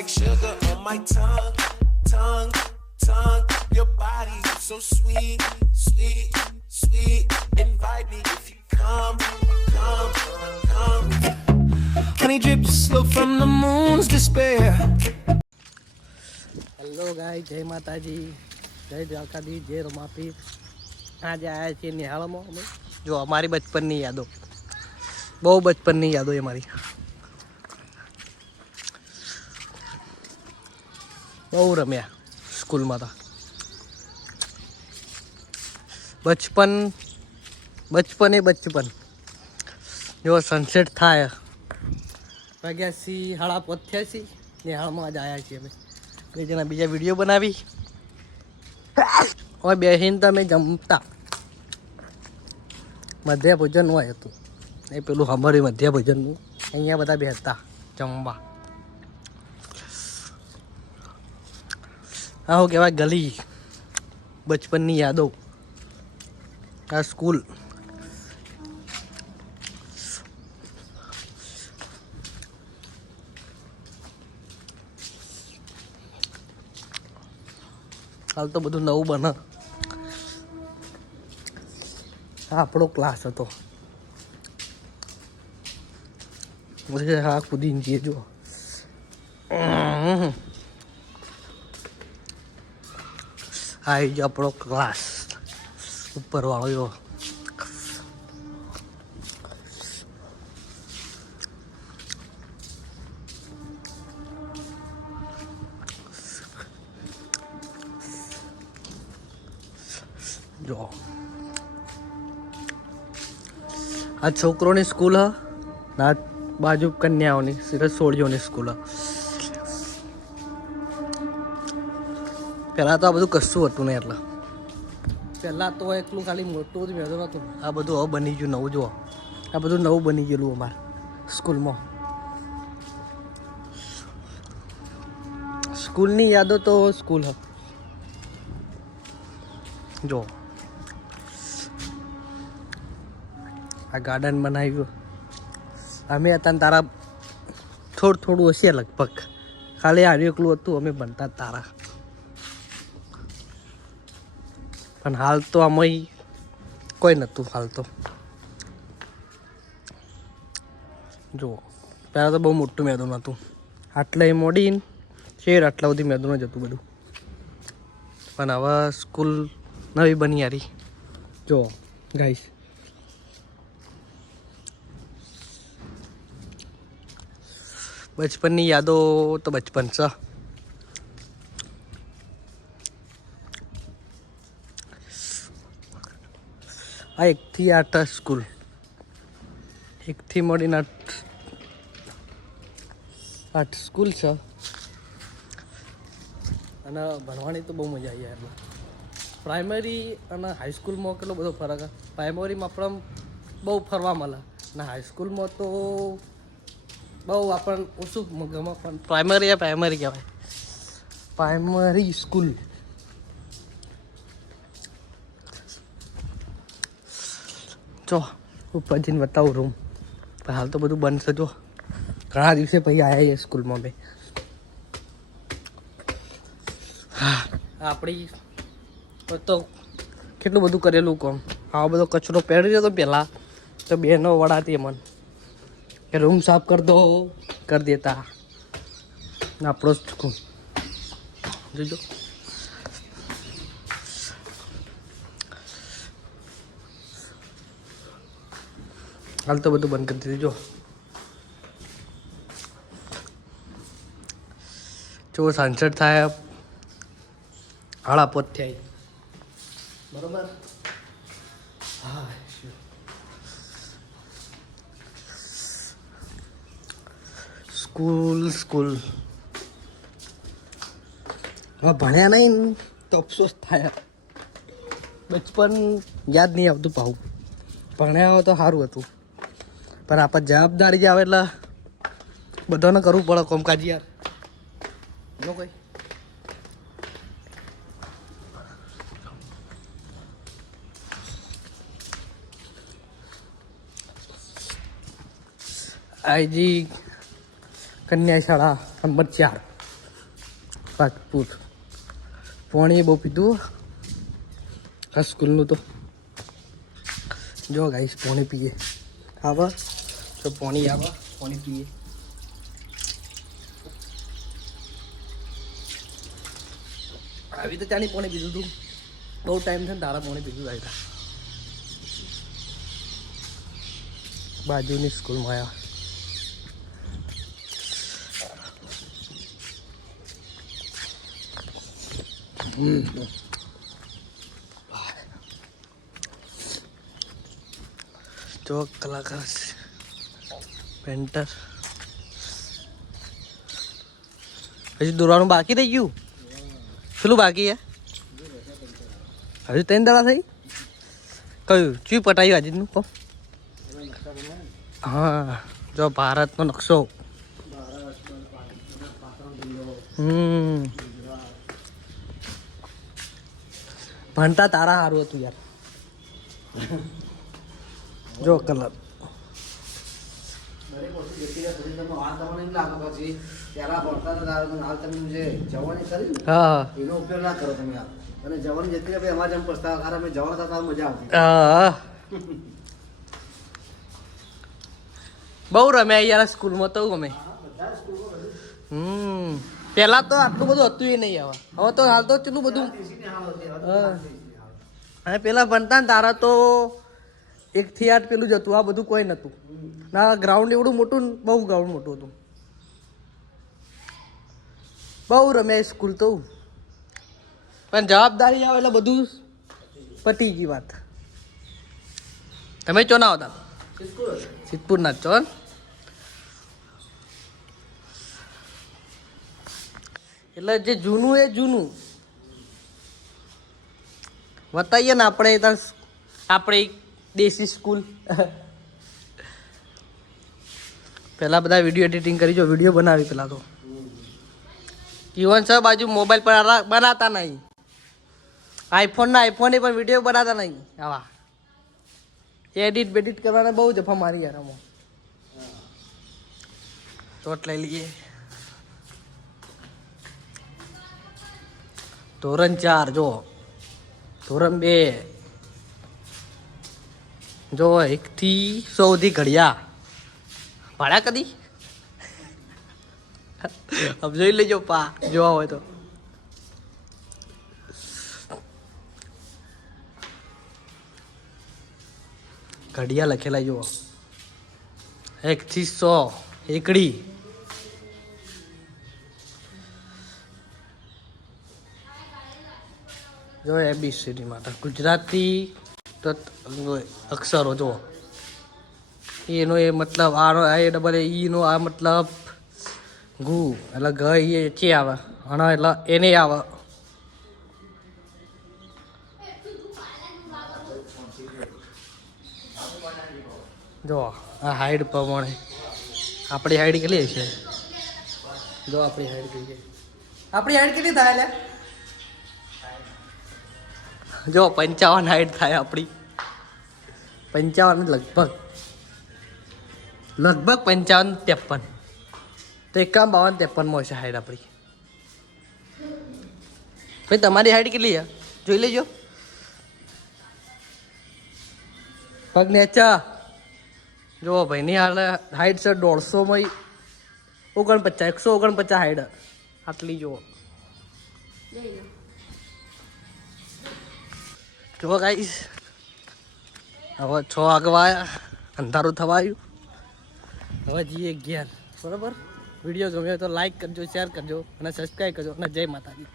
like sugar on my tongue, tongue, tongue. Your body so sweet, sweet, sweet. Invite me if you come, come, come. Honey drips slow from the moon's despair. Hello guy, જય માતાજી, જય દ્વારકાધીશ, જય રમાપીર. આજે આવ્યા છીએ નિહાળમાં અમે. જો અમારી બચપનની યાદો, બહુ બચપનની યાદો એ મારી, બહુ રમ્યા સ્કૂલમાં. તો બચપન બચપન એ બચપન. જો સનસેટ થાય 8:30 નિહાળમાં જ આવ્યા છીએ અમે. બે જણા બીજા વિડીયો બનાવી હવે બેસીને તમે જમતા. મધ્ય ભોજન હોય હતું એ પેલું અમારું મધ્ય ભોજનનું. અહીંયા બધા બેસતા જમવા. આવું કહેવાય ગલી, બચપનની યાદો. આ સ્કૂલ. હાલ તો બધું નવું બને. આપણો ક્લાસ હતો. હા, કૂદીને જઈએ. જો આ જ આપણો ક્લાસ ઉપર વાળો. જો જો આ છોકરોની સ્કૂલ હ, ના બાજુ કન્યાઓની રસોડીઓની સ્કૂલ હ. પહેલાં તો આ બધું કશું હતું નહીં. એટલે પહેલાં તો એટલું ખાલી મોટું જ મેદાન હતું. આ બધું હવે બની ગયું નવું. જુઓ, આ બધું નવું બની ગયેલું અમારે સ્કૂલમાં. સ્કૂલની યાદો તો સ્કૂલ હ. જો આ ગાર્ડન બનાવ્યું અમે હતા ને તારા થોડું હશે લગભગ. ખાલી આર્યું એકલું હતું અમે ભણતા તારા. પણ હાલ તો આમાં કોઈ નહોતું. હાલ તો જુઓ, પહેલાં તો બહુ મોટું મેદાન હતું. આટલે મોડીને શેર આટલા સુધી મેદાન જ હતું બધું. પણ હવે સ્કૂલ નવી બની યારી. જો ગાઈસ, બચપનની યાદો તો બચપન છે. આ 1 થી 8 સ્કૂલ, 1 થી મળીને 8 સ્કૂલ છે. અને ભણવાની તો બહુ મજા આવી યાર. પ્રાઇમરી અને હાઈસ્કૂલમાં કેટલો બધો ફરક. પ્રાઇમરીમાં આપણે બહુ ફરવા મળે અને હાઈસ્કૂલમાં તો બહુ આપણને ઓછું ગમે. પણ પ્રાઇમરી કહેવાય, પ્રાઇમરી સ્કૂલ. જો ઉપર જઈને બતાવું રૂમ. પણ હાલ તો બધું બંધ છે. જો ઘણા દિવસે પછી આવ્યા એ સ્કૂલમાં બે. હા, આપણી તો કેટલું બધું કરેલું કામ. આવો બધો કચરો પહેરી જતો પહેલાં તો બહેનો વળાતી મને કે રૂમ સાફ કરી દો, કરી દેતા. આપણો જ જોજો. હાલ તો બધું બંધ કરી દીધું. જો સનસેટ થાય 8:30 થાય બરોબર. હા, સ્કૂલ હવે ભણ્યા નહીં તો અફસોસ થાય. બચપન યાદ નહીં આવતું. પાહું ભણ્યા હોય તો સારું હતું. પણ આપણે જવાબદારી જ આવે એટલે બધાને કરવું પડે કોમકાજ યાર. જો કોઈ આઈજી કન્યા શાળા નંબર 4. રાજપુર પાણી બહુ પીધું આ સ્કૂલનું તો જો ગાઈસ પાણી પીએ આવા તો પાણી આવા પાણી પીએ આવી તો ચાની પાણી પીધું તું બહુ ટાઈમ છે ને તારા પાણી પીધું આવ્યા બાજુની સ્કૂલમાં આવ્યા જો કલાકાર પેન્ટર હજી દોરવાનું બાકી રહી ગયું પેલું બાકી હે હજુ 3 દાડા થઈ કયું ચી પટાયું આજનું કહો હા જો ભારતનો નકશો ભણતા તારા સારું હતું યાર જો કલર હા એનો ઉપયોગ ના કરો તમે અને જવાની જેટલી આપણે અમારે જેમ પસ્તાવા અમે જવાના હતા મજા આવતી હા બહુ રમ્યા યાર સ્કૂલમાં તો ગમે પેલા તો આટલું બધું હતું એ નહીં હવે તો હાલ તો કેટલું બધું અને પેલા ભણતા ને તારા તો 1 થી 8 પેલું જ હતું આ બધું કોઈ નતું ના ગ્રાઉન્ડ એવડું મોટું ને બહુ ગ્રાઉન્ડ મોટું હતું બહુ રમ્યા સ્કૂલ તો પણ જવાબદારી આવે એટલે બધું પતી ગઈ વાત તમે ચો ના હતા સિદ્ધપુર ના છો એટલે જે જૂનું એ જૂનું બતાવીએ ને આપણે દેશી સ્કૂલ પેલા બધા વિડીયો એડિટિંગ કરી જો વિડીયો બનાવી પેલા તો ઇવન સર બાજુ મોબાઈલ પર બનાતા નહીં આઈફોન પણ વિડીયો બનાતા નહીં આવા એડિટ બેડિટ કરવાના બહુ જફા મારી યાર આમાં ચોટ લઈ લઈએ ધોરણ 4 જો ધોરણ 2 જો 1 થી 100 સુધી ઘડિયા ભાડા કદી अब જોઈ લેજો પા જોવા હોય તો ઘડિયા લખેલા જુઓ 1 થી 100 એકડી જો ABCD માટે ગુજરાતી તો અક્ષરો જુઓ એનો એ મતલબ આનો એ ડબલ ઈ નો આ મતલબ ગુ એટલે ગ એ ચે આવે અને એટલે એને આવે જો આ હાઈટ પ્રમાણે આપણી હાઈટ કેટલી છે જો આપણી હાઈટ કેટલી થાય લે જો 55 હાઈટ થાય આપણી 55 લગભગ 55 53 તો 51 52 માં હશે હાઈટ આપણી ભાઈ તમારી હાઈટ કેટલી છે જોઈ લેજો પગ નેચા જો ભાઈની હાલ હાઈટ છે 150 માં 49 149 હાઈટ આટલી જુઓ જો ગાઈસ હવે 6 વાગવા અંધારું થવા આવ્યું હવે જઈએ 11 બરાબર વિડીયો ગમ્યો તો લાઈક કરજો શેર કરજો અને સબસ્ક્રાઈબ કરજો અને જય માતાજી